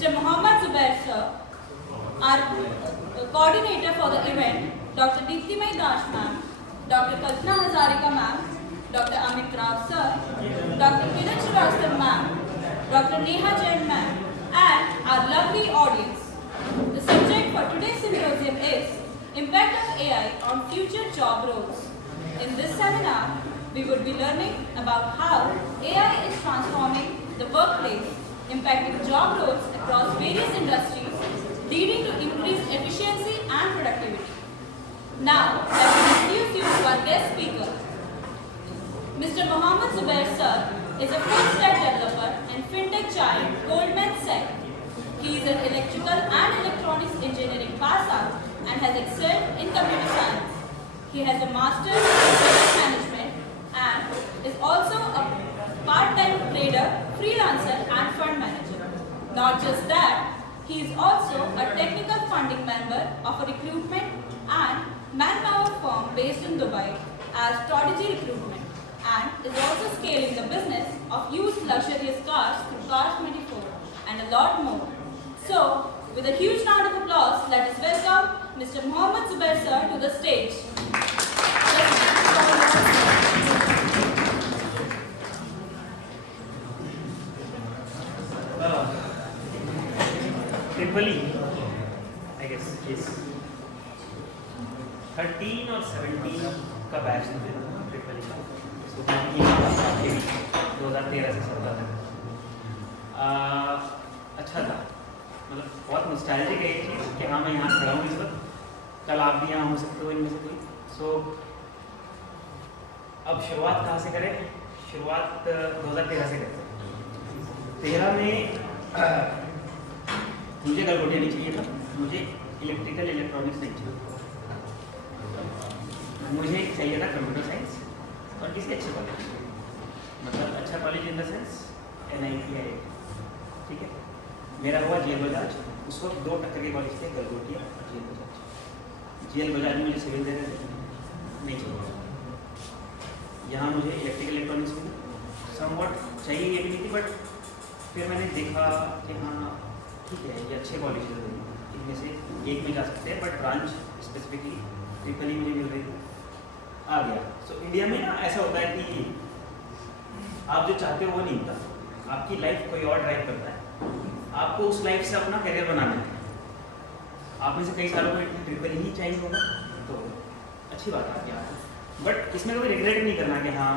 Mr. Mohammad Zubair sir, our coordinator for the event, Dr. Deeptimai Das ma'am, Dr. Kalpana Hazarika ma'am, Dr. Amit Rao sir, Dr. Kiran Srivastava ma'am, Dr. Neha Jain ma'am, and our lovely audience. The subject for today's symposium is Impact of AI on Future Job Roles. In this seminar, we would be learning about how AI is transforming the workplace, impacting job roles across various industries, leading to increased efficiency and productivity. Now, let me introduce you to our guest speaker. Mr. Mohammad Zubair sir is a full-stack developer and fintech giant Goldman Sachs. He is an electrical and electronics engineering pass out and has excelled in computer science. He has a master's in business management and is also a part-time trader, freelancer and fund manager. Not just that, he is also a technical funding member of a recruitment and manpower firm based in Dubai as Prodigy Recruitment, and is also scaling the business of used luxurious cars through Cars24 and a lot more. So, with a huge round of applause, let us welcome Mr. Mohammad Zubair sir to the stage. Tripoli, I guess, is 13 or 17 का batch थे ट्रिपली का, तो 2013 से 17 तक अच्छा था, मतलब बहुत नॉस्टैल्जिक है ये चीज़ कि हाँ मैं यहाँ खड़ा हूँ इस वक्त, कल आप भी यहाँ हो सकते हो इनमें से कोई। सो अब शुरुआत कहाँ से करें? शुरुआत 2013 से करते हैं। 13 में मुझे गलगोटिया नहीं चाहिए था, मुझे इलेक्ट्रिकल इलेक्ट्रॉनिक्स नहीं चाहिए, मुझे चाहिए था कंप्यूटर साइंस और किसी अच्छे कॉलेज, मतलब अच्छा college in the sense NIT है, ठीक है। मेरा हुआ जेल बजाज, उस वक्त 2 टक्कर के कॉलेज थे, गलगोटिया और जेल बजाज। जेल बजाज में मुझे सिविल दे रहे थे, नहीं चाहिए। यहाँ मुझे इलेक्ट्रिकल इलेक्ट्रॉनिक्स में समवट चाहिए ये भी नहीं थी, बट फिर मैंने देखा कि हाँ ठीक है ये अच्छे कॉलेज हैं, इनमें से एक में जा सकते हैं, बट ब्रांच स्पेसिफिकली ट्रिपली मुझे मिल रही थी, आ गया। सो इंडिया में ना ऐसा होता है कि आप जो चाहते हो वो नहीं होता, आपकी लाइफ कोई और ड्राइव करता है, आपको उस लाइफ से अपना करियर बनाना है। आप में से कई सालों में ट्रिपल ही चाहिए होगा, तो अच्छी बात है आपके यहाँ, बट इसमें कभी रिग्रेट नहीं करना कि हाँ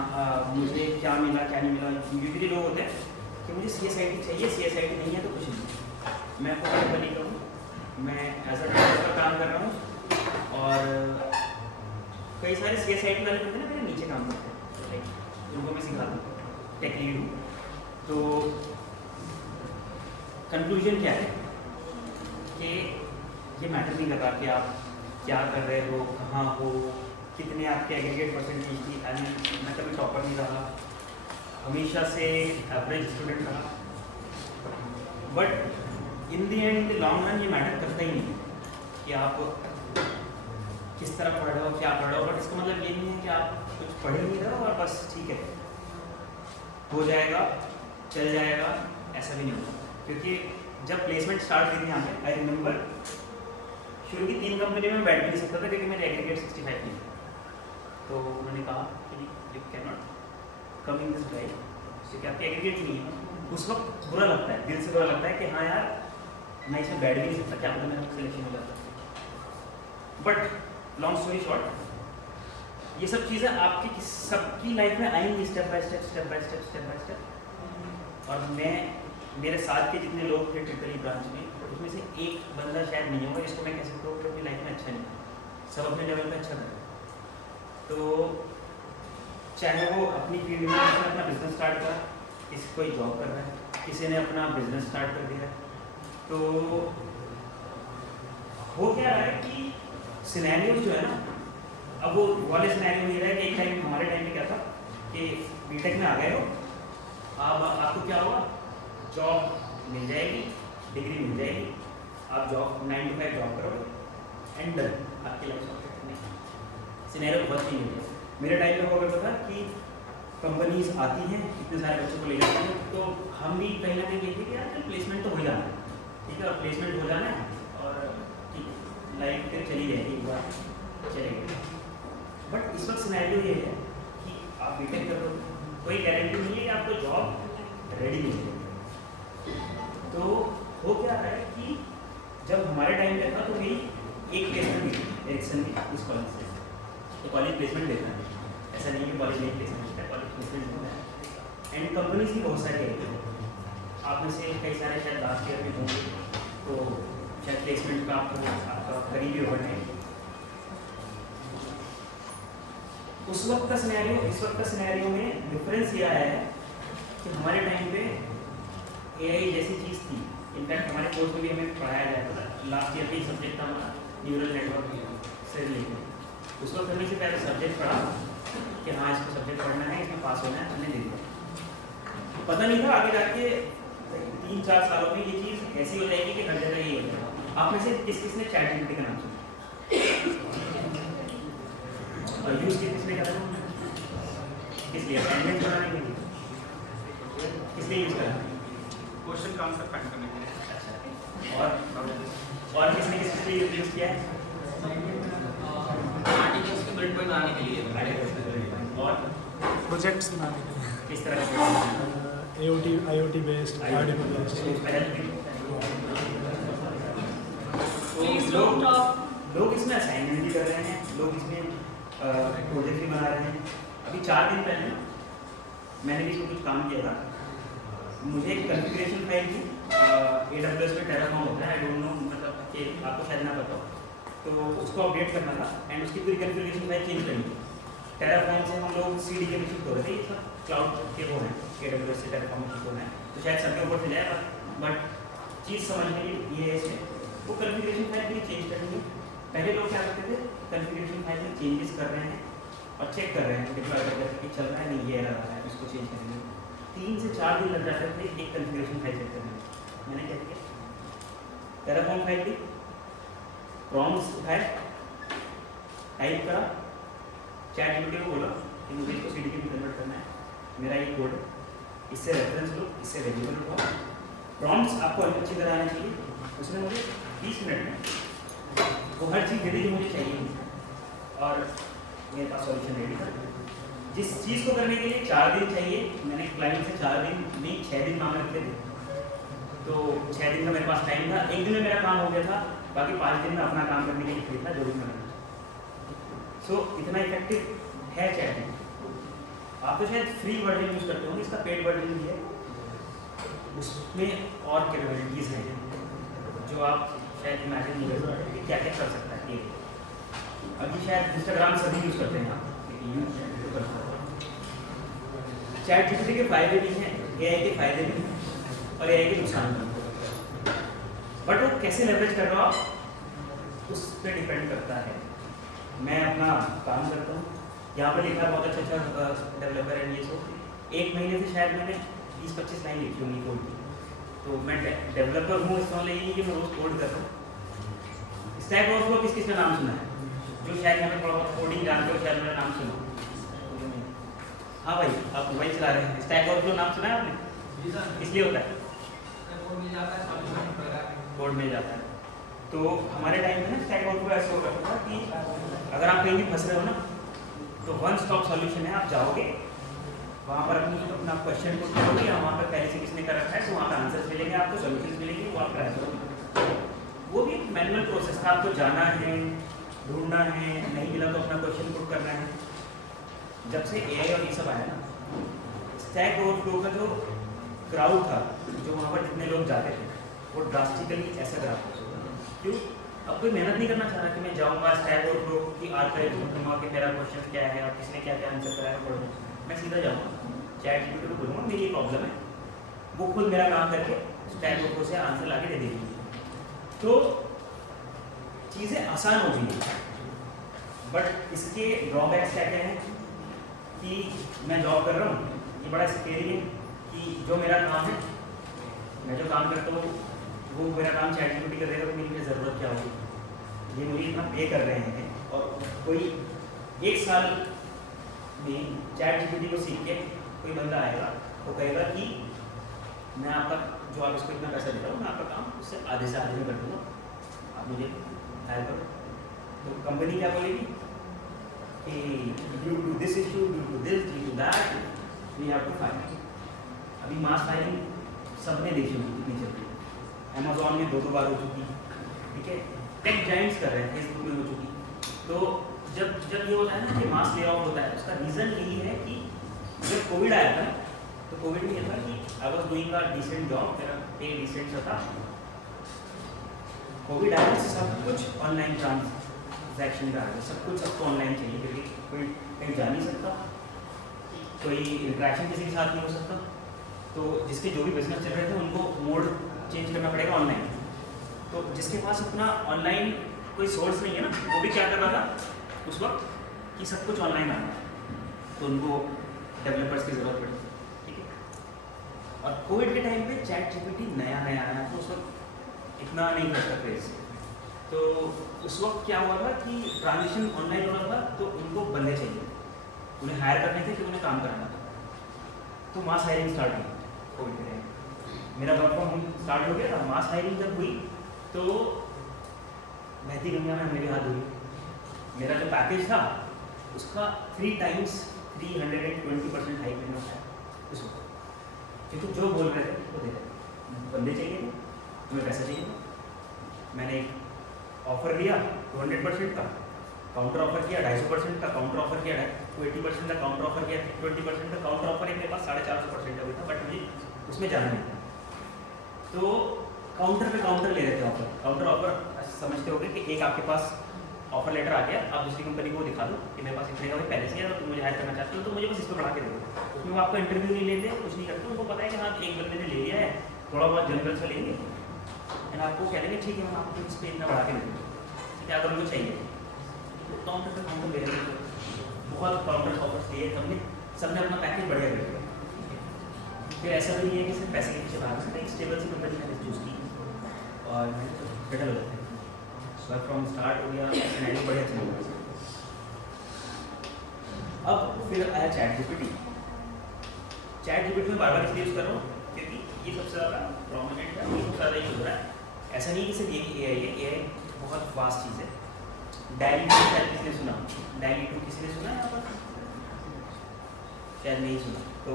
मुझे क्या मिला क्या नहीं मिला। यूजुअली लोग होते हैं कि मुझे CSIT चाहिए, CSIT नहीं है तो कुछ नहीं। मैं आपको ट्रिपल ही करूँ, मैं एज अ डेवलपर काम कर रहा हूँ और कई सारे CSIT वाले होते हैं ना मेरे नीचे काम करते हैं, उनको मैं सिखाता हूँ, टेक लीड हूँ। तो कंक्लूजन क्या है कि ये मैटर नहीं करता कि आप क्या कर रहे हो, कहाँ हो, कितने आपके एग्रीगेट परसेंटेज थी। मैं कभी टॉपर नहीं रहा, हमेशा से एवरेज स्टूडेंट रहा, but in the and in the long run ये मैटर करता ही नहीं कि आप किस तरह पढ़ रहे हो, क्या पढ़ रहे हो। बट इसका मतलब ये नहीं है कि आप कुछ पढ़ ही नहीं रहे हो और बस ठीक है हो जाएगा चल जाएगा, ऐसा भी नहीं होता। क्योंकि जब प्लेसमेंट स्टार्ट हुई थी यहाँ पे, आई रिमेंबर शुरू की 3 कंपनी में बैठ भी नहीं सकता था क्योंकि मेरे एग्रीगेट 65 नहीं। तो उन्होंने कहा कि you can not come in this drive क्योंकि आपके एग्रीगेट नहीं है। उस वक्त बुरा लगता है, दिल से बुरा लगता है कि हाँ यार मैं इसमें बैठ भी नहीं सकता, क्या पता मेरा सिलेक्शन हो जाता। बट लॉन्ग स्टोरी शॉर्ट, ये सब चीज़ें आपकी सबकी लाइफ में आएंगी step by step step by step step by step. और मैं मेरे साथ के जितने लोग थे ट्रिपली ब्रांच में, उसमें से एक बंदा शायद नहीं होगा जिसको मैं कह सकता हूँ कि अपनी लाइफ में अच्छा नहीं, सब अपने लेवल पे अच्छा करें। तो चाहे वो अपनी फील्ड में किसी ने अपना बिजनेस स्टार्ट करा, किसी कोई जॉब कर रहा है, किसी ने अपना बिजनेस स्टार्ट कर दिया। तो हो क्या रहा है कि सिनेरियो जो है ना, अब वो वाले सिनेरियो में ये रहा है कि एक टाइम हमारे टाइम में क्या था कि बीटेक में आ गए हो, अब आपको क्या होगा, जॉब मिल जाएगी, डिग्री मिल जाएगी, आप जॉब 9 to 5 जॉब करोगे एंड डन, आपकी लाइफ सॉर्टेड नहीं। सिनेरियो बहुत चेंज हो गया। मेरे टाइम में हुआ करता था कि कंपनीज आती हैं, इतने सारे बच्चों को ले जाती हैं, तो हम भी कहीं ना कहीं देखते कि यार प्लेसमेंट तो हो जाना है, ठीक है, और प्लेसमेंट हो जाना है और ठीक लाइफ फिर चली जाएगी, एक बार चलेगी। बट इस वक्त सिनेरियो ये है कि आप बीटेक कर लो, कोई गारंटी नहीं है कि आपको जॉब रेडी मिलेगी। तो हो क्या रहा है कि जब हमारे टाइम पे था तो मेरी एक प्लेसमेंट मिली एरिक्सन की इस कॉलेज से, तो कॉलेज प्लेसमेंट देता है, ऐसा नहीं कि कॉलेज नहीं प्लेसमेंट देता है, कॉलेज प्लेसमेंट देता है। एंड कंपनीज भी बहुत सारी है, आप में से कई सारे शायद लास्ट ईयर में होंगे, तो शायद प्लेसमेंट का आपका करीबी ओवर है। उस वक्त का सिनेरियो इस वक्त का सिनेरियो में डिफरेंस ये आया है कि हमारे टाइम पे एआई जैसी चीज़ थी। इनफैक्ट हमारे कोर्स में भी हमें पढ़ाया जाता था, लास्ट ईयर भी सब्जेक्ट था हमारा न्यूरल नेटवर्क से रिलेटेड। उस वक्त हमने से पहले सब्जेक्ट पढ़ा कि हाँ इसको सब्जेक्ट पढ़ना है, इसमें पास होना है, हमने दे दिया। पता नहीं था आगे जाके 3-4 सालों में ये चीज़ ऐसी हो जाएगी कि हर जगह यही हो जाएगा। आप में से किसने चैटजीपीटी का नाम सुना और यूज़ किसने करा, किस लिए असाइनमेंट बनाने के लिए, किस लिए यूज़ करा, क्वेश्चन का आंसर फाइंड करने के लिए। और किसने किस लिए यूज़ किया है, आर्टिकल्स के बुलेट पॉइंट बनाने के लिए। और प्रोजेक्ट्स बनाने के लिए, किस तरह के IoT based, RDP based. Please don't talk. लोग इसमें असाइनमेंट भी कर रहे हैं, लोग इसमें प्रोजेक्ट भी बना रहे हैं। अभी 4 दिन पहले मैंने भी इसमें कुछ काम किया था, मुझे एक कॉन्फ़िगरेशन फाइल थी, AWS में टेराफॉर्म होता है, आई डोंट नो मतलब कि आपको शायद ना पता हो, तो उसको अपडेट करना था एंड उसकी पूरी कॉन्फ़िगरेशन फाइल चेंज करनी थी। टेराफॉर्म से हम लोग CDK में शिफ्ट हो रहे थे, ये सब क्लाउड के वो हैं, AWS से टेराफॉर्म में शिफ्ट होना है, तो शायद सबके ऊपर से जाए, बट चीज़ समझने की ये है इसमें वो कॉन्फ़िगरेशन फाइल भी चेंज करनी है। पहले लोग क्या करते थे, कॉन्फ़िगरेशन फाइल में चेंजेस कर रहे हैं और चेक कर रहे हैं डिप्लॉय करके कि चल रहा है नहीं, ये एरर आ रहा है, इसको चेंज करेंगे। 3 से 4 दिन लग जाते थे एक कॉन्फ़िगरेशन फाइल चेक करने में। मैंने क्या किया, टेराफॉर्म फाइल ली, प्रॉम्प्ट्स उठाए, टाइप करा, चैटजीपीटी को बोला कि मुझे इसको CDK में कन्वर्ट करना है, मेरा ये कोड है, इससे रेफरेंस लो, इससे वेरिएबल उठाओ, प्रॉम्प्ट्स आपको अच्छी तरह आना चाहिए। उसने मुझे 20 मिनट में वो हर चीज़ दे दी जो मुझे चाहिए और मेरे पास सॉल्यूशन रेडी था। जिस चीज़ को करने के लिए 4 दिन चाहिए, मैंने क्लाइंट से 4 दिन नहीं 6 दिन मांग रखे थे, तो 6 दिन का मेरे पास टाइम था, 1 दिन में मेरा काम हो गया था, बाकी 5 दिन में अपना काम करने के लिए फ्री था, जो भी करना। सो इतना इफेक्टिव है चैट। आप तो शायद फ्री वर्जन यूज़ करते होंगे, इसका पेड वर्जन भी है, उसमें और कैपेबिलिटीज़ हैं जो आप शायद इमेजिन नहीं कर सकते कि क्या क्या कर सकता है। ये अभी शायद इंस्टाग्राम सभी यूज़ करते हैं आप, लेकिन यूज़ करते हैं। चैटजीपीटी के फ़ायदे भी हैं, AI के फ़ायदे भी हैं और AI के नुकसान भी हैं, बट वो कैसे लेवरेज कर रहे हो आप उस पर डिपेंड करता है। मैं अपना काम करता हूँ, यहाँ पर लिखा बहुत अच्छा डेवलपर है, ये सो 1 महीने से शायद मैंने 20-25 लाइन लिखी होंगी कोड की, तो मैं डेवलपर हूँ, इसका मतलब ये नहीं कि मैं रोज़ कोड कर रहा हूँ। स्टैक ओवरफ्लो किस किस का नाम सुना है, जो शायद हमें थोड़ा बहुत कोडिंग जानते हो, शायद मेरा नाम सुना। हाँ भाई, आप मोबाइल चला रहे हैं, स्टैक ओवरफ्लो नाम सुना है आपने, इसलिए होता है कोड मिल जाता है। तो हमारे टाइम में ना स्टैक ओवरफ्लो ऐसा हो करता था कि अगर आप कहीं भी फंस रहे हो ना, तो वन स्टॉप सॉल्यूशन है, आप जाओगे वहाँ पर अपना क्वेश्चन पुट करोगे, वहाँ पर पहले से किसने कर रखा है, तो वहाँ पर आंसर्स मिलेंगे, आपको सॉल्यूशंस मिलेंगे, वो आप ट्राई करोगे। वो भी मैनुअल प्रोसेस था, आपको जाना है, ढूंढना है, नहीं मिला तो अपना क्वेश्चन पुट करना है। जब से AI और ये सब आया ना, स्टैक ओवरफ्लो का जो क्राउड था, जो वहाँ पर जितने लोग जाते थे, वो ड्रास्टिकली ऐसा ग्राफ हो चुका। क्यों? अब कोई मेहनत नहीं करना चाह रहा कि मैं जाऊँगा स्टैक ओवरफ्लो की आर्काइव ढूंढूंगा कि मेरा क्वेश्चन क्या है और किसने क्या क्या आंसर कराया पढ़ूँ। मैं सीधा जाऊँगा चैटजीपीटी को बोलूँगा मेरी ये प्रॉब्लम है, वो खुद मेरा काम करके स्टैक ओवरफ्लो से आंसर ला के दे देगी। तो चीज़ें आसान हो गई हैं, बट इसके ड्रॉबैक्स क्या क्या हैं कि मैं जॉब कर रहा हूँ, ये बड़ा स्केरी है कि जो मेरा काम है, मैं जो काम करता हूँ वो मेरा काम चैटजीपीटी कर देगा, तो मेरी ज़रूरत क्या होगी। ये मुझे इतना पे कर रहे हैं और कोई 1 साल में चैटजीपीटी को सीख के कोई बंदा आएगा, वो कहेगा कि मैं आपका जो आप इसको इतना पैसा दे रहे हो मैं आपका काम उससे आधे से आधे में कर दूँगा, आप मुझे हायर करो। तो कंपनी क्या बोलेगी कि due to this issue, due to this, due to that, we have to file. अभी मास फाइलिंग सबने देखी होगी कितनी चल रही है, अमेजोन में 2-2 बार हो चुकी, ठीक है, टेक जाइंट्स कर रहे हैं, फेसबुक में हो चुकी। तो जब ये होता है ना कि मास ले ऑफ होता है, उसका रीज़न यही है कि जब कोविड आया था तो कोविड में ये था कि I was doing a decent job, मेरा पे डिसेंट सा था। कोविड आया तो सब कुछ ऑनलाइन ट्रांजैक्शन का आ गया, सब कुछ सबको ऑनलाइन चाहिए क्योंकि कोई कहीं जा नहीं सकता, कोई इंटरेक्शन किसी के साथ नहीं हो सकता। तो जिसके जो भी बिजनेस चल रहे थे उनको मोड चेंज करना पड़ेगा ऑनलाइन। तो जिसके पास अपना ऑनलाइन कोई सोर्स नहीं है ना, वो भी क्या कर रहा था उस वक्त कि सब कुछ ऑनलाइन आ रहा है, तो उनको डेवलपर्स की ज़रूरत पड़ी, ठीक है। और कोविड के टाइम पे चैट जीपीटी नया आया, तो उस वक्त इतना नहीं था उसका क्रेज। तो उस वक्त क्या हुआ था कि ट्रांजिशन ऑनलाइन हो रहा था, तो उनको बंदे चाहिए, उन्हें हायर करने थे कि उन्हें काम कराना था। तो मास हायरिंग स्टार्ट हुई कोविड के टाइम। मेरा वर्क फ्रॉम होम स्टार्ट हो गया था, मास हायरिंग जब हुई तो बहती गंगा में मेरी हाथ धुली। मेरा जो पैकेज था उसका 3 टाइम्स 320% हाइक मैंने उठाया उस वक्त, क्योंकि जो बोल रहे थे वो दे रहे, बंदे चाहिए थे, तुम्हें पैसा चाहिए था। मैंने एक ऑफर लिया 200% का, काउंटर ऑफर किया 250% का, काउंटर ऑफर किया 80% का, काउंटर ऑफर किया 20% का, काउंटर ऑफर एक मेरे पास 450% का भी था, बट मुझे उसमें जाना नहीं था। तो काउंटर पे काउंटर ले रहे थे ऑफर, काउंटर ऑफर समझते होगे कि एक आपके पास ऑफर लेटर आ गया, आप दूसरी कंपनी को दिखा दो कि मेरे पास इतने का भी पहले से है, तो तुम मुझे हायर करना चाहते हो तो मुझे बस इसको बढ़ा के दे दो। उसमें वो आपका इंटरव्यू नहीं लेते, कुछ नहीं करते, उनको पता है कि हाँ एक बंदे ने ले लिया है, थोड़ा बहुत जनरल सा लेंगे एंड आपको कह देंगे ठीक है मैं आपको इस पर इतना बढ़ा के दे दूँ, क्या अगर उनको चाहिए। तो काउंटर पे काउंटर ले रहे थे, बहुत काउंटर ऑफर्स लिए हमने, सबने अपना पैकेज बढ़िया कर दिया। फिर ऐसा भी नहीं है कि सिर्फ पैसे के पीछे भाग सकते, एक स्टेबल सी कंपनी मैंने चूज़ की और मैंने सेटल हो जाते हैं। वर्क फ्रॉम स्टार्ट हो गया, सैलरी बढ़िया चल रहा। अब फिर आया चैट जीपीटी। चैट जीपीटी में बार बार इसलिए यूज़ कर रहा हूँ क्योंकि ये सबसे ज़्यादा प्रोमिनेंट है, ये सबसे ज़्यादा यूज़ हो रहा है। ऐसा नहीं कि सिर्फ ये AI है, AI बहुत वास्ट चीज़ है। डायली टू शायद किसी ने सुना, डायली टू किसी ने सुना यहाँ पर? शायद नहीं सुना, तो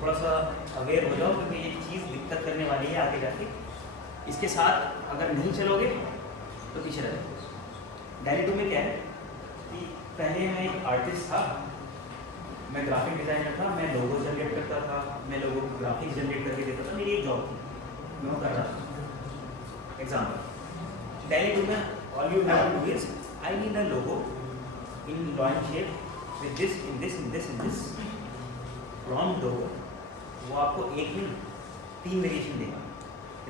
थोड़ा सा अवेयर हो जाओ क्योंकि ये चीज़ दिक्कत करने वाली है आगे जाके। इसके साथ अगर नहीं चलोगे तो पीछे रह जाओगे। डायली टू में क्या है कि पहले मैं एक आर्टिस्ट था, मैं ग्राफिक डिज़ाइनर था, मैं लोगो जनरेट करता था, मैं लोगों को ग्राफिक्स जनरेट करके देता था, मेरी एक जॉब थी, मैं वो कर रहा था। एग्जाम्पल, डायली टू में all you have to do is I need a logo in drawing shape with this in this in this in this prompt logo. वो आपको एक में 3 वेरिएशन देगा,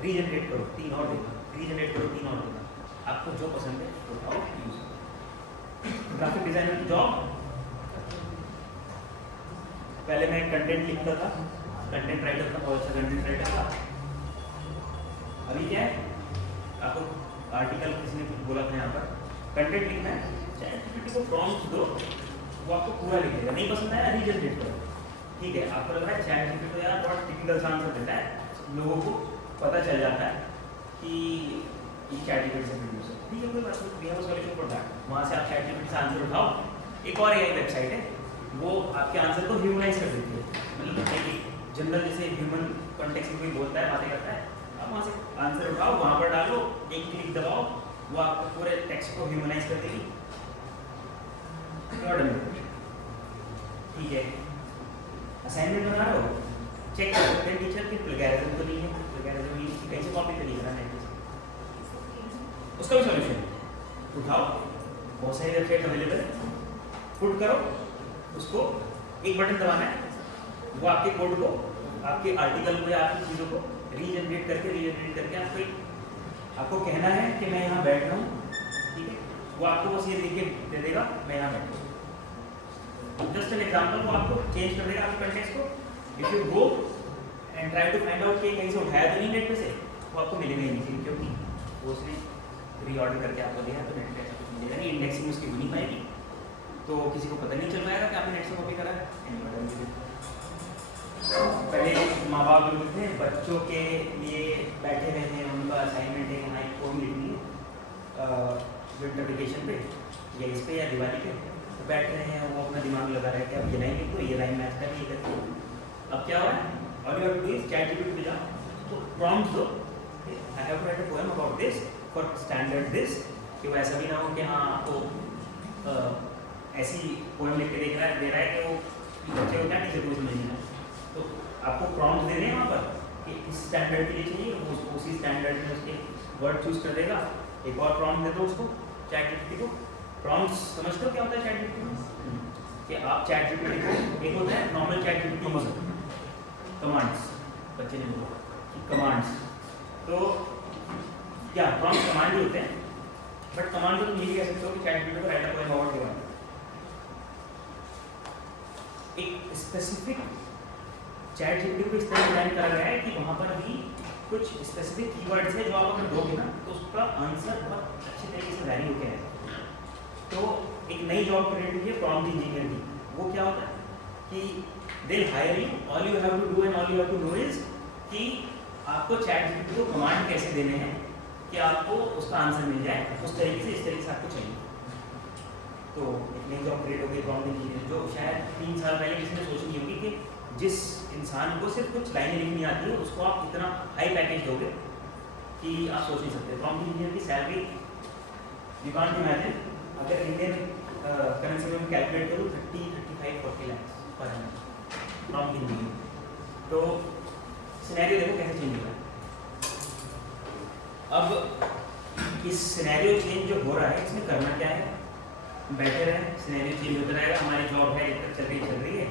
रीजनरेट करो 3 और देगा, रीजनरेट करो 3 और देगा, आपको जो पसंद है वो उठाओ यूज। ग्राफिक डिजाइनर की जॉब, पहले मैं कंटेंट लिखता था, कंटेंट राइटर था, बहुत अच्छा कंटेंट राइटर था। अभी क्या है, आपको आर्टिकल किसी ने बोला था यहाँ पर कंटेंट लिखना है, चैट जीपीटी को प्रॉम्प्ट दो, वो आपको पूरा लिख देगा, नहीं पसंद आया रीजनरेट करो, ठीक है। आपको लग रहा है चैट जीपीटी तो यार बहुत टिपिकल सा आंसर देता है, लोगों को पता चल जाता है कि ये चैट जीपीटी से प्रोड्यूस है, ठीक है, कोई बात नहीं, we have a solution for that. वहाँ से आप चैट जीपीटी से आंसर उठाओ। एक और AI वेबसाइट है, वो आपके आंसर को ह्यूमनाइज कर देती है, मतलब जनरल जैसे ह्यूमन कॉन्टेक्स्ट में कोई बोलता है, बातें करता है, आप वहाँ से आंसर उठाओ, वहाँ पर डालो, एक क्लिक दबाओ, वो आपको पूरे टेक्स्ट को ह्यूमनाइज कर देगी, ठीक है। असाइनमेंट बना रहे हो, चेक कर सकते हैं टीचर की प्लेगैरिज्म तो नहीं है, प्लेगैरिज्म नहीं है, कहीं से कॉपी तो नहीं करना है, उसका भी सॉल्यूशन उठाओ, बहुत सारी वेबसाइट अवेलेबल है, पुट करो, उसको एक बटन दबाना है, वो आपके कोड को, आपके आर्टिकल को या आपकी चीज़ों को रीजनरेट करके आपको कहना है कि मैं यहाँ बैठ रहा हूँ, ठीक है, वो आपको बस ये लिख के दे देगा मैं यहाँ बैठ रहा हूँ। जस्ट एन एग्जाम्पल, वो आपको चेंज कर देगा आपके कंटेक्स्ट को। If you go and try to find out कि कहीं से उठाया तो नहीं नेट पे से, वो आपको मिलेगा ही नहीं, क्योंकि वो उसने रीऑर्डर करके आपको दिया तो नेट पे ऐसा कुछ मिलेगा नहीं, इंडेक्सिंग उसकी हो नहीं पाएगी, तो किसी को पता नहीं चल पाएगा कि आपने नेट से कॉपी करा है। पहले माँ बाप जो थे बच्चों के लिए बैठे रहे हैं, उनका असाइनमेंट है यहाँ एक पोम लिखनी है विंटर वेकेशन पे या इस पे या दिवाली पे, तो बैठ रहे हैं वो अपना दिमाग लगा रहे हैं कि अब ये लाइन लिखो, ये लाइन मैच कर, ये करके अब क्या हो रहा है, all you have to do is ChatGPT पे जाओ तो प्रॉम्प्ट दो, I have to write a poem about this for standard this, कि वो ऐसा भी ना हो कि हाँ आपको ऐसी पोएम लिख के दे रहा है कि वो बच्चे को क्या टीचर को समझ नहीं आए, तो आपको प्रॉम्प्ट दे रहे हैं वहाँ पर कि इस स्टैंडर्ड के लिए चाहिए, वो उसी स्टैंडर्ड में उसके वर्ड चूज कर देगा। एक और प्रॉम्प्ट दे दो उसको ChatGPT को। प्रॉम्प्ट समझते हो क्या होता है ChatGPT में? कि आप ChatGPT को, एक होता है नॉर्मल ChatGPT कमांड्स, बच्चे ने बोला कि कमांड्स, तो क्या प्रॉम्प्ट कमांड भी होते हैं, बट कमांड को तुम ये भी कह सकते हो कि ChatGPT को right a poem about given, एक स्पेसिफिक ChatGPT को इस तरह डिजाइन करा गया है कि वहाँ पर भी कुछ स्पेसिफिक कीवर्ड्स है जो आप अगर दोगे ना तो उसका आंसर बहुत अच्छी तरीके से वैरी होकर है। तो एक नई जॉब क्रिएट हुई है प्रॉम्प्ट इंजीनियर की। वो क्या होता है कि they hire you, all you have to do and all you have to know is कि आपको ChatGPT को कमांड कैसे देने हैं कि आपको उसका आंसर मिल जाए उस तरीके से, इस तरीके से आपको चाहिए। तो एक नई जॉब क्रिएट हो गई प्रॉम्प्ट इंजीनियर, जो शायद 3 साल पहले किसी ने सोची नहीं होगी कि जिस इंसान को सिर्फ कुछ लाइनें लिखनी आती है उसको आप इतना हाई पैकेज दोगे कि आप सोच नहीं सकते। प्रॉम्प्ट इंजीनियर की सैलरी यू कांट इमेजिन, अगर इंडियन करेंसी में कैलकुलेट करूँ 30, 35, 40 lakh per annum prompt engineer. तो सिनेरियो देखो कैसे चेंज हो रहा है। अब इस सिनेरियो चेंज जो हो रहा है इसमें करना क्या है, बैठे रहे, सिनेरियो चेंज होता रहेगा, हमारी जॉब है जब तक चल रही है,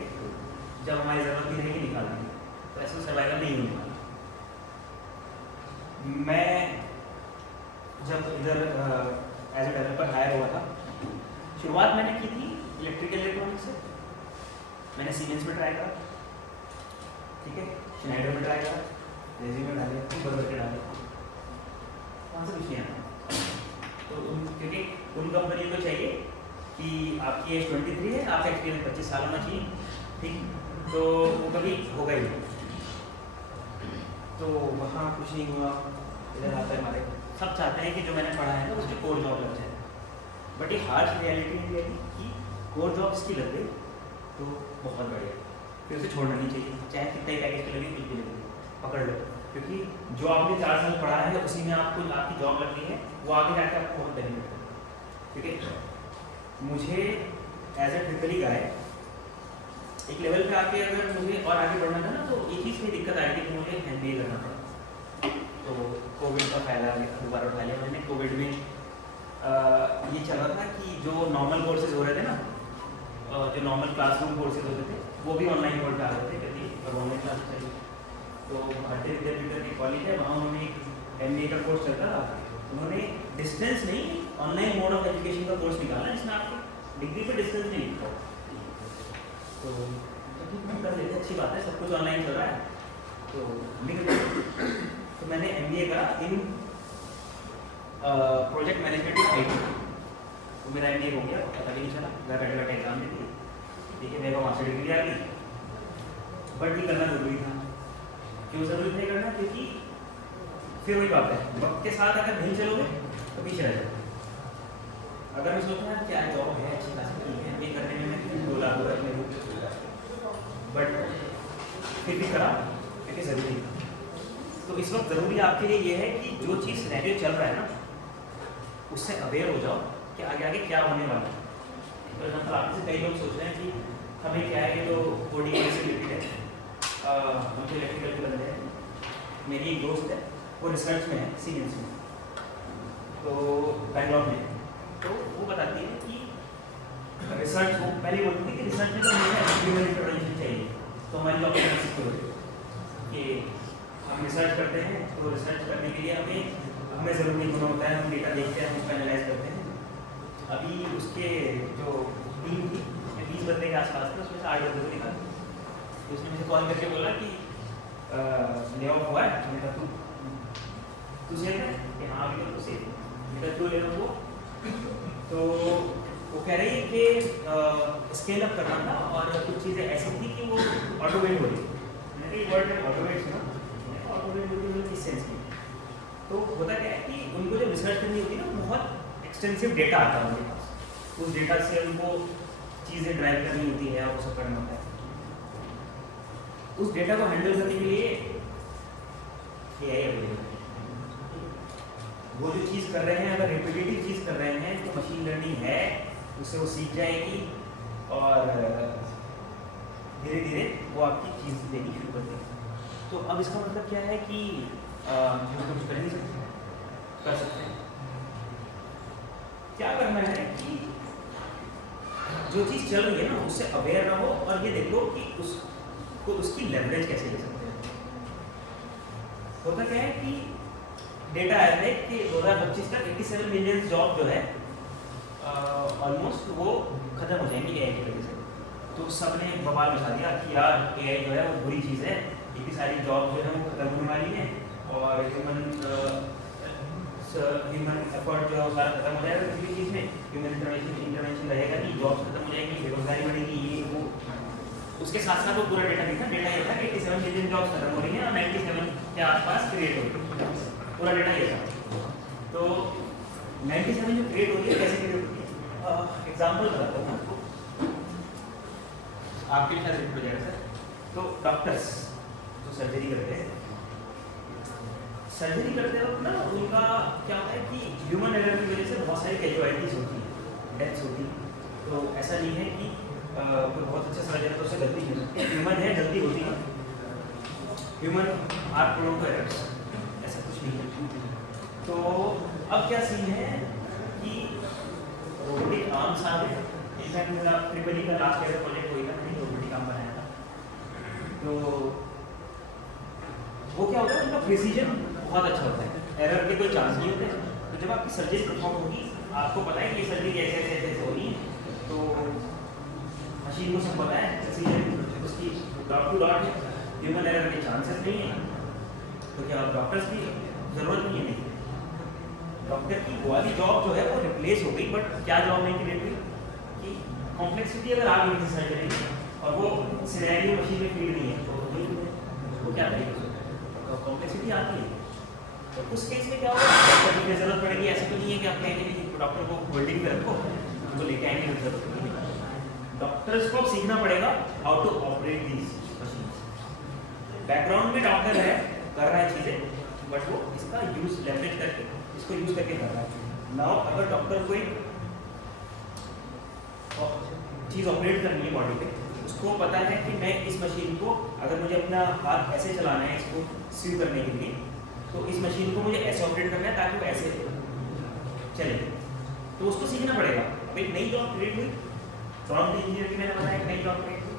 जब हमारी ज़रूरत नहीं रहेगी निकाल देंगे, तो ऐसे सर्वाइवल नहीं होने वाला। मैं जब इधर एज ए डेवलपर हायर हुआ था, शुरुआत मैंने की थी इलेक्ट्रिकल इलेक्ट्रॉनिक्स से, मैंने सीमेंस में ट्राई करा, ठीक है, श्नाइडर में ट्राई करा, रेजी में डाले, बदल के डाले, वहाँ से कुछ नहीं आता। तो क्योंकि उन कंपनी को चाहिए कि आपकी एज 23 है, आपका एक्सपीरियंस 25 साल होना चाहिए, ठीक, तो वो कभी होगा ही नहीं। तो वहाँ कुछ नहीं हुआ, इधर आता है हमारे सब चाहते हैं कि जो मैंने पढ़ा है ना उसकी कोर जॉब लग जाए, बट ये हार्श रियलिटी है कि कोर जॉब इसकी लग गई तो बहुत बढ़िया, फिर उसे छोड़ना नहीं चाहिए, चाहे कितना ही पैकेज पे लगे, कुछ भी लगे, पकड़ लो, क्योंकि जो आपने 4 साल पढ़ा है उसी में आपको आपकी जॉब लगनी है, वो आगे जाकर आपको बहुत बेनिफिट है। ठीक है, मुझे एज ए ट्रिपली गाय एक लेवल पे आके अगर मुझे और आगे बढ़ना था ना, तो एक ही से दिक्कत आई थी कि मुझे MBA करना पड़ा। तो कोविड का फायदा दोबारा उठा लिया मैंने। कोविड में ये चल रहा था कि जो नॉर्मल कोर्सेज हो रहे थे ना, जो नॉर्मल क्लासरूम कोर्सेज होते थे वो भी ऑनलाइन मोड पे आ रहे थे, कभी और ऑनलाइन क्लास चाहिए। तो भारतीय विद्यापीठ की कॉलेज है, वहाँ उन्होंने MBA का कोर्स चलता था, उन्होंने डिस्टेंस नहीं ऑनलाइन मोड ऑफ एजुकेशन का कोर्स निकाला जिसमें आपकी डिग्री पे डिस्टेंस नहीं लिखा। तो कर लेते, अच्छी बात है, सब कुछ ऑनलाइन चल रहा है तो निकल। तो मैंने MBA करा इन प्रोजेक्ट मैनेजमेंट की IT। तो मेरा MBA हो गया, पता भी नहीं चला, घर बैठे बैठे एग्जाम दे दिए, ठीक है, मेरे को मास्टर डिग्री आ गई। बट ये करना जरूरी था। क्यों जरूरी था करना? क्योंकि फिर वही बात है, वक्त के साथ अगर नहीं चलोगे तो पीछे रह जाओगे। अगर मैं सोचता हूँ क्या जॉब है अच्छी खासी, MBA करने में मैं 2 लाख रुपये में बट फिर भी करा क्योंकि ज़रूरी था। तो इस वक्त ज़रूरी आपके लिए ये है कि जो चीज़ सिनेरियो चल रहा है ना उससे अवेयर हो जाओ कि आगे आगे क्या होने वाला है। फॉर एग्जाम्पल आप से कई लोग सोच रहे हैं कि हमें क्या है, ये तो कोडिंग से रिलेटेड है, हम तो इलेक्ट्रिकल के बंदे हैं। मेरी एक दोस्त है, वो रिसर्च में है, सीमेंस में, तो बैंगलोर में। तो वो बताती है कि रिसर्च, वो पहले बोलती थी कि रिसर्च में तो मुझे एक्सपेरिमेंटल मेथोडोलॉजी चाहिए, तो हमारी जॉब कि हम रिसर्च करते हैं, तो रिसर्च करने के लिए हमें ज़रूरी होना होता है, हम डेटा देखते हैं, हम उसको एनालाइज करते हैं। अभी उसके जो टीम थी 20 बंदे के आसपास थे, उसमें से 8 बंदे को निकाला। तो उसने मुझे कॉल करके बोला कि ले ऑफ हुआ है। मैंने कहा तू सेफ है कि हाँ अभी तो सेफ है। मैंने कहा क्यों ले ऑफ हुआ? तो वो कह रही है कि स्केल अप करना था और कुछ चीज़ें ऐसी थी कि वो ऑटोमेट हो रही। मैंने वर्ड ऑटोमेट ना, ऑटोमेट किस सेंस में, तो होता क्या है कि उनको जब रिसर्च करनी होती है ना, बहुत एक्सटेंसिव डेटा आता है उनके पास, उस डेटा से उनको चीज़ें ड्राइव करनी होती है और वो सब करना होता है। उस डेटा को हैंडल करने के लिए AI अवेलेबल है। वो जो चीज़ कर रहे हैं, अगर रिपीटेटिव चीज़ कर रहे हैं तो मशीन लर्निंग है, उससे वो सीख जाएगी और धीरे धीरे वो आपकी चीज़ देनी शुरू कर देगी। तो अब इसका मतलब क्या है कि हम कुछ कर नहीं सकते, कर सकते हैं। क्या करना है कि जो चीज़ चल रही है ना, उससे अवेयर रहो और ये देखो कि उसकी लेवरेज कैसे ले सकते हैं। होता क्या है कि डेटा आया है कि 2025 तक 87 मिलियन जॉब जो है ऑलमोस्ट वो खत्म हो जाएंगी AI की वजह से। तो सबने बवाल मचा दिया कि यार AI जो है वो बुरी चीज़ है, इतनी सारी जॉब जो है वो खत्म होने वाली है और ह्यूमन एफर्ट जो है वो सारा खत्म हो जाएगा किसी भी चीज़ में, ह्यूमन इंटरवेंशन रहेगा नहीं, जॉब्स खत्म हो जाएंगी, बेरोजगारी बढ़ेगी, ये वो। उसके साथ साथ वो पूरा डेटा देखा, डेटा ये था कि 87 मिलियन जॉब्स खत्म हो रही हैं और 97 के आसपास क्रिएट हो रही है, पूरा डेटा ये था। तो 97 जो क्रिएट हो रही है कैसे क्रिएट होती है, एग्जाम्पल बताता हूँ आपको, आपके लिए शायद हो जाएगा सर। तो डॉक्टर्स जो सर्जरी करते हैं, सर्जरी करते वक्त ना उनका क्या होता है कि ह्यूमन एरर की वजह से बहुत सारी कैजुअलिटीज होती हैं, डेथ्स होती हैं। तो ऐसा नहीं है कि कोई बहुत अच्छा सर्जन है तो उससे गलती नहीं होती, ह्यूमन है, गलती होती है, human are prone to errors, ऐसा कुछ नहीं है। तो अब क्या सीन है कि रोबोटिक आर्म्स आ गए, इनफैक्ट मेरा ट्रिपल ई का लास्ट ईयर प्रोजेक्ट हुई था, मैंने रोबोटिक आर्म बनाया था। तो वो क्या होता है, उनका प्रिसीजन बहुत अच्छा होता है, एरर के कोई चांस नहीं होते। तो जब आपकी सर्जरी परफॉर्म होगी, आपको पता है कि ये सर्जरी ऐसे ऐसे ऐसे ऐसे होनी है, तो मशीन को सब पता है, प्रिसीजन उसकी डॉट टू डॉट है, ह्यूमन एरर के चांसेस नहीं है। तो क्या डॉक्टर्स की ज़रूरत नहीं है, नहीं, डॉक्टर की वो वाली जॉब जो है वो रिप्लेस हो गई, बट क्या जॉब नहीं क्रिएट हुई कि कॉम्प्लेक्सिटी अगर आ गई सर्जरी में और वो सिनेरियो मशीन में फीड नहीं है, तो वो क्या करेगी, कॉम्प्लेक्सिटी आती है। तो उस केस में क्या होगा, डॉक्टर की जरूरत पड़ेगी। ऐसा तो नहीं है कि आप कहेंगे कि डॉक्टर को होल्डिंग पे रखो, उनको लेके आएंगे, जरूरत नहीं। डॉक्टर्स को सीखना पड़ेगा how to operate these machines. Background में डॉक्टर है, कर रहा है चीज़ें, बट वो इसका यूज लेवरेज करके, इसको यूज करके कर रहा है। नाउ अगर डॉक्टर को एक चीज़ ऑपरेट करनी है बॉडी पे, उसको पता है कि मैं इस मशीन को, अगर मुझे अपना हाथ ऐसे चलाना है इसको सीव करने के लिए, तो इस मशीन को मुझे ऐसे ऑपरेट करना है ताकि वो ऐसे चले, तो उसको सीखना पड़ेगा। अब एक नई जॉब क्रिएट हुई, प्रॉम्प्ट इंजीनियर की मैंने बताया, एक नई जॉब क्रिएट हुई,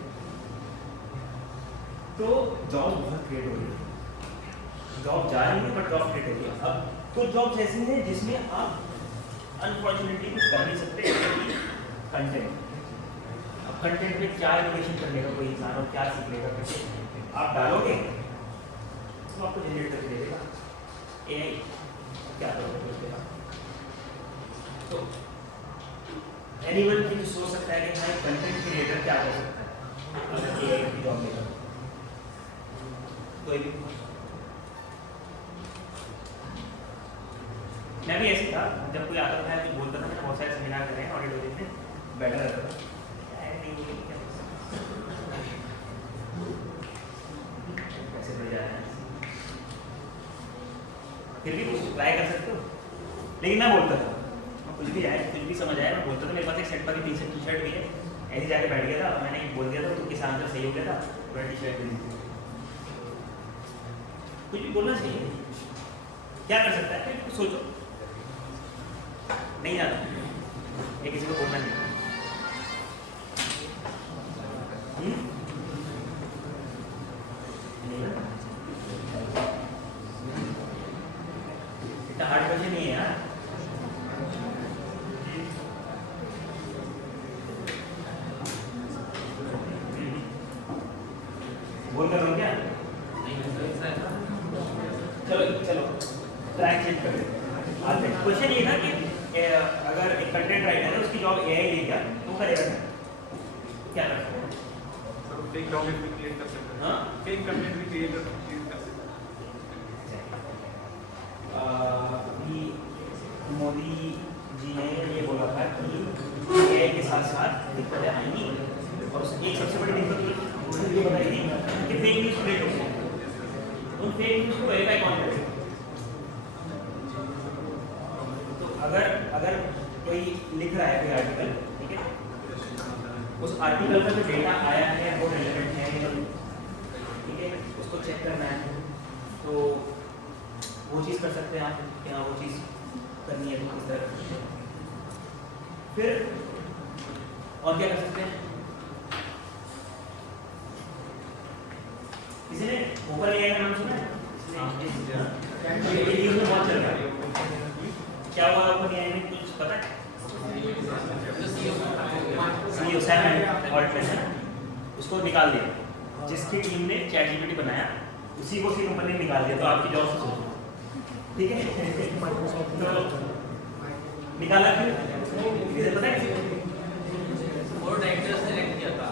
तो जॉब बहुत क्रिएट हो रही है, जॉब जा रही है बट जॉब क्रिएट हो रही है। अब कुछ जॉब्स ऐसी हैं जिसमें आप अनफॉर्चुनेटली कुछ कर नहीं सकते, कंटेंट। अब कंटेंट में क्या इनोवेशन कर लेगा कोई इंसान और क्या सीख लेगा, कंटेंट आप डालोगे तो आपको जनरेट करके देगा AI, क्या करोगे उसके बाद। तो एनीवन भी सोच सकता है कि हाँ कंटेंट क्रिएटर क्या कर सकता है अगर AI की जॉब लेगा, कोई भी। मैं भी ऐसी था, जब कोई आता था कुछ बोलता था, मैंने बहुत सारे सेमिनार करे हैं ऑडिटोरियम में, बैठा रहता था, कैसे बढ़ जाए, फिर भी कुछ ट्राई कर सकते हो। लेकिन मैं बोलता था, मैं कुछ भी आया, कुछ भी समझ आया, मैं बोलता था। मेरे पास एक सेट पर टी शर्ट भी है, ऐसे जाके बैठ गया था, मैंने बोल दिया था, तो किस आंसर सही हो गया था, पूरा टी शर्ट भी दी थी। कुछ भी बोलना चाहिए, क्या कर सकता है, कुछ सोचो, नहीं आता ये किसी को बोलना नहीं। इतना हार्ड क्वेश्चन नहीं है यार। बोल कर रहा क्या? चलो चलो ट्रैक चेंज कर दे। क्वेश्चन ये था कि अगर एक कंटेंट राइटर है उसकी जॉब AI ले गया तो करेगा क्या करेगा? फेक डॉक्यूमेंट भी क्रिएट कर सकते हैं, हाँ फेक कंटेंट भी क्रिएट कर सकते हैं। अभी मोदी जी ने ये बोला था कि AI के साथ साथ दिक्कतें आएंगी, और एक सबसे बड़ी दिक्कत ये बताई थी कि फेक न्यूज़ क्रिएट हो सकती है। उन फेक न्यूज़ को वेरीफाई कौन करेगा? तो अगर कोई लिख रहा है कोई आर्टिकल, ठीक है, उस आर्टिकल का जो डेटा आया है वो रेलेवेंट है, ठीक है, उसको चेक करना है, तो वो चीज़ कर सकते हैं आप कि हाँ वो चीज़ करनी है तो किस तरह कर सकते हैं। फिर और क्या कर सकते हैं? किसी ने ओपन एआई का नाम सुना है? ये न्यूज़ में बहुत चल रहा है। क्या हुआ ओपन एआई में, कुछ पता है? CEO सैम ऑल्टमैन है, उसको निकाल दिया। जिसकी टीम ने ChatGPT बनाया उसी को उसी कंपनी ने निकाल दिया। तो आपकी जॉब से सोचो, ठीक है? तो निकाला क्यों? रीजन पता है? बोर्ड डायरेक्टर सेलेक्ट किया था।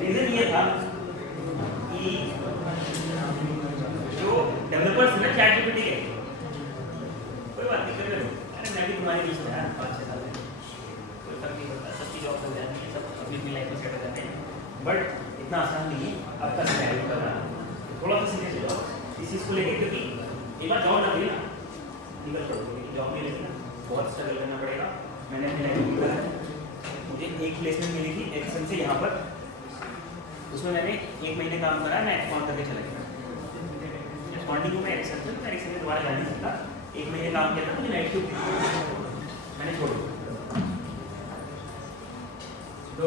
रीजन ये था कि जो डेवलपर्स ना ChatGPT के, कोई बात नहीं कर लो, अरे मैं भी तुम्हारी बीच में यार 5-6 साल में कोई फर्क नहीं पड़ता, सबकी जॉब चल जाती है, सब अपनी अपनी लाइफ में सेट हो जाते हैं। बट इतना आसान नहीं है आपका सिनेरियो करना, थोड़ा सा सीरियस हो जाओ इस चीज़ को लेकर, क्योंकि एक बार जॉब ना मिली ना निकल पड़ोगे, जॉब मिलेगी ना बहुत स्ट्रगल करना पड़ेगा। मैंने अपनी लाइफ में करा है, मुझे एक प्लेसमेंट मिली थी एक्शन से यहाँ पर, उसमें मैंने 1 महीने काम करा, मैं एक्सपॉन्ड करके चला गया। एक्सपॉन्डिंग में एक्शन से मैं एक्शन में दोबारा जा नहीं सकता, 1 महीने काम किया था, मुझे नाइट शिफ्ट मैंने छोड़ दिया। तो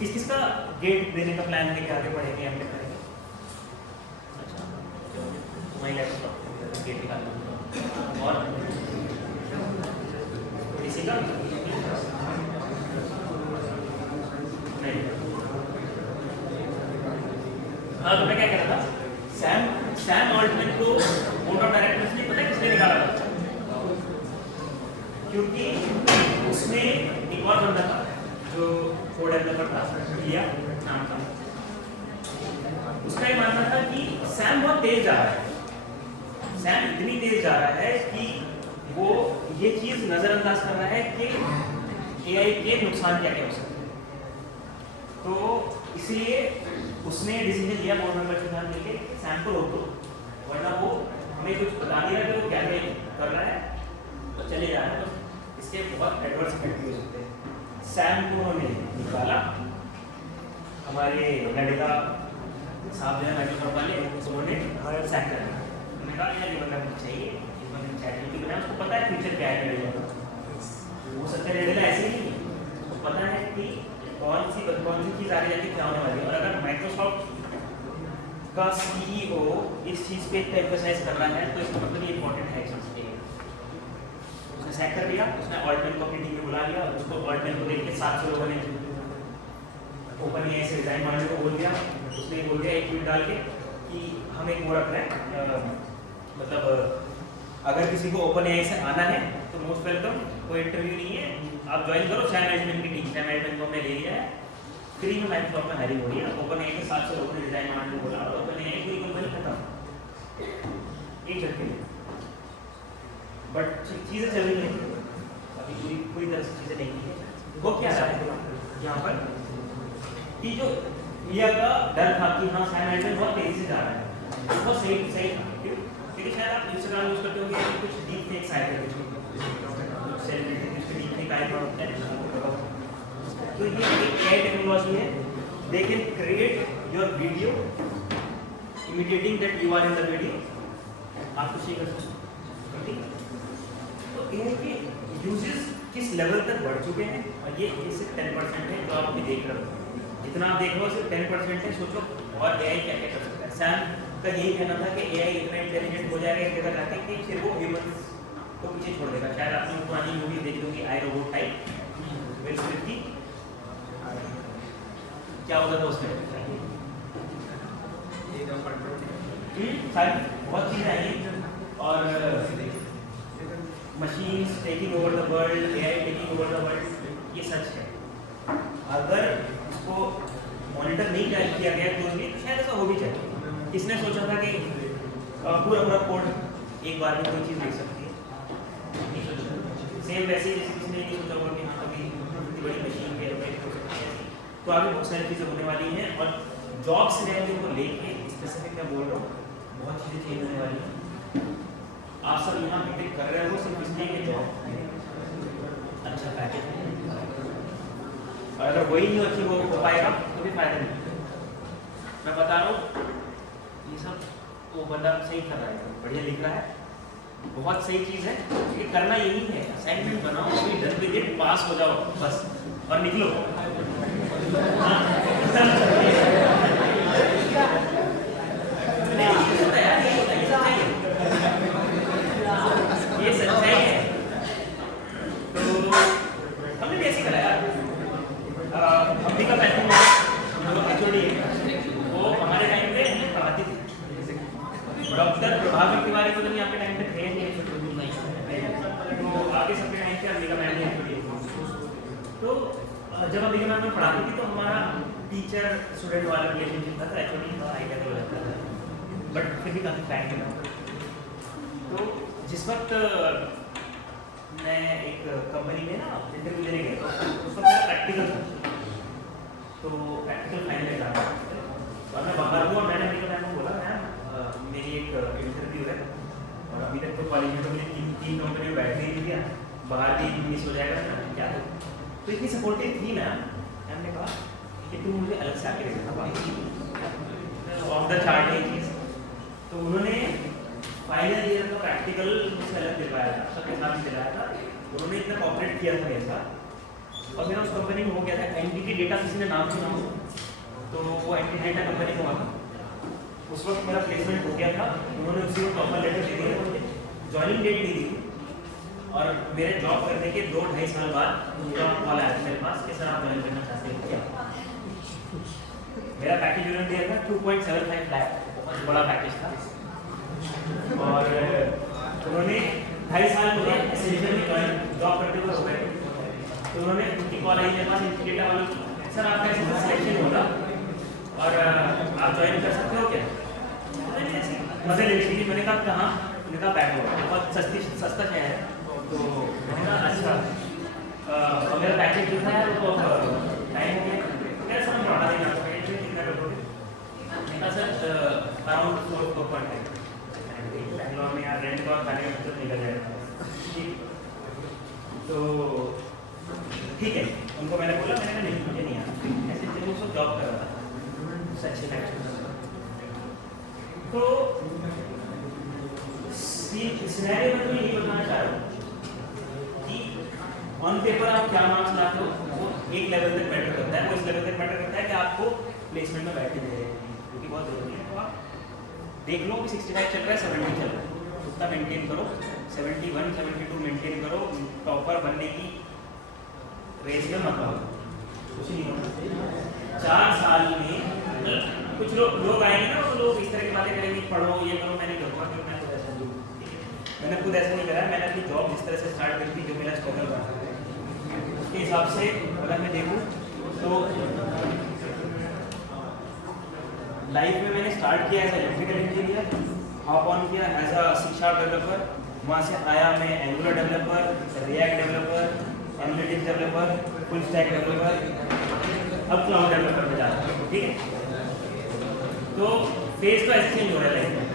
किस किस का गेट देने का प्लान लेके आगे बढ़ेंगे, हम करेंगे? अच्छा, वही लैपटॉप गेट निकालना और इसी का नहीं। हाँ तो मैं क्या कह रहा था, सैम ऑल्टमैन को बोर्ड ऑफ डायरेक्टर्स ने पता है किसने निकाला था? क्योंकि उसमें एक और बंदा था जो कोड डेवलपर था, लिया नाम था, उसका ये मानना था कि सैम बहुत तेज जा रहा है, सैम इतनी तेज जा रहा है कि वो ये चीज नजरअंदाज कर रहा है कि AI के नुकसान क्या क्या हो सकते हैं। तो इसलिए उसने डिसीजन लिया बोर्ड मेंबर के साथ मिलकर सैम को रोक दो, वरना वो हमें कुछ बता नहीं रहा कि वो क्या कर रहा है तो चले जा रहा है, तो इसके बहुत एडवर्स इफेक्ट भी हो सकते हैं। सैम को उन्होंने निकाला, हमारे नडेला साहब जो है माइक्रोसॉफ्ट वाले, उन्होंने सैम कर दिया। उन्होंने कहा यार ये बंदा मुझे चाहिए, इस बंदे ने ChatGPT बनाया, उसको पता है फ्यूचर क्या है नडेला का। वो सत्य नडेला ऐसे ही नहीं, उसको पता है कि कौन सी चीज़ आगे जाके क्या होने वाली है। और अगर माइक्रोसॉफ्ट का CEO इस चीज़ पे एम्फसाइज कर रहा है तो इसका मतलब ये इंपॉर्टेंट है चीज़ के। उसने सैक कर दिया, उसने ऑल्टमैन को अपनी टीम में बुला लिया, उसको ऑल्टमैन को देख के 700 लोगों ने ओपन एआई से रिजाइन मारने को बोल दिया। उसने बोल दिया एक ट्वीट डाल के कि हम एक वो रख रहे हैं, मतलब अगर किसी को ओपन एआई से आना है तो मोस्ट वेलकम, कोई इंटरव्यू नहीं है, आप ज्वाइन करो सैम मैनेजमेंट की टीम। सैम मैनेजमेंट को हमने ले लिया है, फ्री में माइक्रोसॉफ्ट में हायरिंग हो रही है। ओपन एआई के 700 लोगों ने रिजाइन मारने को बोला और ओपन एआई पूरी कंपनी खत्म एक झटके में। बट चीज़ें चल रही हैं अभी, पूरी तरह से चीज़ें नहीं है। वो क्या रहा है यहाँ पर कि जो इंडिया का डर था कि हाँ सैम मैनेजमेंट बहुत तेजी से जा रहा है, बहुत सही था। क्यों? क्योंकि शायद आप इंस्टाग्राम यूज करते होंगे, कुछ डीप फेक्स आए थे, कुछ सेलिब्रिटी कुछ डीप फेक आए थे, तो ये एक AI टेक्नोलॉजी है। They can create your video imitating that you are in the video, आप कुछ ये कर सकते हो, ठीक है? तो AI के यूजेस किस लेवल तक बढ़ चुके हैं, और ये सिर्फ 10% है जो आप अभी देख रहे हो। जितना आप देख रहे हो सिर्फ 10% है, सोचो और AI क्या क्या कर सकता है। सैम का यही कहना था कि AI इतना इंटेलिजेंट हो जाएगा एक जगह जाके कि फिर वो ह्यूमंस को पीछे छोड़ देगा। शायद आपने पुरानी मूवी देखी होगी आई रोबोट टाइप, विल स्मिथ की, क्या होता था उसमें, सारी बहुत चीज़ें आई हैं। और machines taking over the world, AI taking over the world, ये सच है। अगर इसको मॉनिटर नहीं किया गया तो शायद ऐसा हो भी जाए। किसने सोचा था कि पूरा कोड एक बार में कोई चीज़ लिख सकती है? सेम वैसे ही जैसे किसी ने नहीं सोचा होगा कि हाँ कभी इतनी बड़ी मशीन पे तो आगे बहुत सारी चीज़ें होने वाली हैं। और जॉब सिनेरियो को लेके स्पेसिफिक मैं बोल रहा हूँ, बहुत चीज़ें चेंज होने वाली हैं। आप सब यहाँ बीटेक कर रहे हो सिर्फ इसलिए कि जॉब अच्छा पैकेज, और अगर वही नहीं अच्छी हो पाएगा तो भी फायदा नहीं। मैं बता रहा हूँ ये सब वो बंदा सही कर रहा है, बढ़िया लिख रहा है, बहुत सही चीज़ है। ये करना यही है, असाइनमेंट बनाओ, कोई डन विद इट, पास हो जाओ बस और निकलो। ये सच्चाई है। तो हमने भी ऐसे करा यार। अंबिका मैथ्यू जो एचओडी है वो हमारे टाइम पे हमें पढ़ाती थी। डॉक्टर प्रभाकर तिवारी को तो नहीं आपके टाइम पे थे नहीं, तो आगे सबके टाइम पे अंबिका मैम ने एचओडी। तो जब अंबिका मैम में पढ़ाती थी तो हमारा टीचर स्टूडेंट वाला रिलेशनशिप था, एचओडी का आइडिया तो रहता था, बट फिर भी काफ़ी टाइम लगा। तो जिस वक्त मैं एक कंपनी में ना इंटरव्यू देने गया तो उस वक्त मेरा प्रैक्टिकल था, तो प्रैक्टिकल फाइनल एग्जाम था और मैं बाहर हुआ। मैंने अंबिका मैम को बोला मैम मेरी एक इंटरव्यू है और अभी तक तो कॉलेज में तो मुझे तीन कंपनी में बैठने ही नहीं दिया, बाहर भी मिस हो जाएगा ना, क्या तो इतनी सपोर्टिव थी मैम ने कहा कि तुम मुझे अलग से आके देना ऑफ द चार्ट ये चीज़। तो उन्होंने फाइनल ईयर का प्रैक्टिकल मुझसे अलग दिलवाया था, सबके साथ भी दिलाया था। उन्होंने इतना कॉपरेट किया था मेरे साथ और मेरा उस कंपनी में हो गया था एंटिटी डेटा, किसी ने नाम सुना हो तो वो एंटिटी डेटा कंपनी में हुआ था। उस वक्त मेरा प्लेसमेंट हो गया था, उन्होंने उसी वक्त ऑफर लेटर दे दिया, मुझे ज्वाइनिंग डेट नहीं दी थी और मेरे जॉब करने के 2-2.5 साल बाद उनका कॉल आया था मेरे पास कि सर आप ज्वाइन करना चाहते हैं क्या। मेरा पैकेज उन्होंने दिया था 2.75 लाख, बहुत बड़ा पैकेज था और उन्होंने 2.5 साल मुझे एसेंशियल में जॉब करते हुए हो गए। तो उन्होंने उनकी कॉल आई मेरे पास डेटा वालों की, सर आपका ऐसे सिलेक्शन होगा और आप ज्वाइन कर सकते हो क्या। मैंने ऐसे मजे ले ली, मैंने कहा कहाँ, मैंने कहा बैंगलोर, बहुत सस्ता शहर है। तो मैंने कहा अच्छा और मेरा पैकेज जो था वो टाइम हो गया, क्या समझ में आ रहा है कितना करोगे। मैंने कहा सर अराउंड 4.5 बैंगलोर में यार रेंट का खाने का खर्च निकल जाएगा। तो ठीक है, उनको मैंने बोला, मैंने कहा नहीं मुझे नहीं आना, ऐसे जब उसको जॉब कर रहा था अच्छे पैकेज। तो सिनेरियो में तो यही बताना चाह रहा हूँ कि ऑन पेपर आप क्या मार्क्स लाते हो वो एक लेवल तक मैटर करता है, वो इस लेवल तक मैटर करता है कि आपको प्लेसमेंट में बैठने दे रहे हैं, क्योंकि बहुत जरूरी है। तो आप देख लो कि 65 चल रहा है, 70 चल रहा है, उतना मेंटेन करो, 71 72 मेंटेन करो, टॉपर बनने की रेस में मत आओ, कुछ नहीं होना। 4 साल में कुछ लोग आएंगे ना, वो लोग इस तरह की बातें करेंगे, पढ़ो ये करो, मैंने करूँगा क्यों, मैं खुद ऐसा दूँ, मैंने खुद ऐसा नहीं करा। मैंने अपनी जॉब जिस तरह से स्टार्ट करी थी, जो मेरा स्ट्रगल रहा उसके हिसाब से अगर मैं देखूँ तो लाइफ में मैंने स्टार्ट किया as electrical engineer, hop on किया एज अ C# डेवलपर, वहाँ से आया मैं Angular developer, React developer, analytics developer, full stack developer, अब क्लाउड डेवलपर में जा रहा हूँ। ठीक है, तो फेज तो ऐसे चेंज हो रहा है लाइफ में।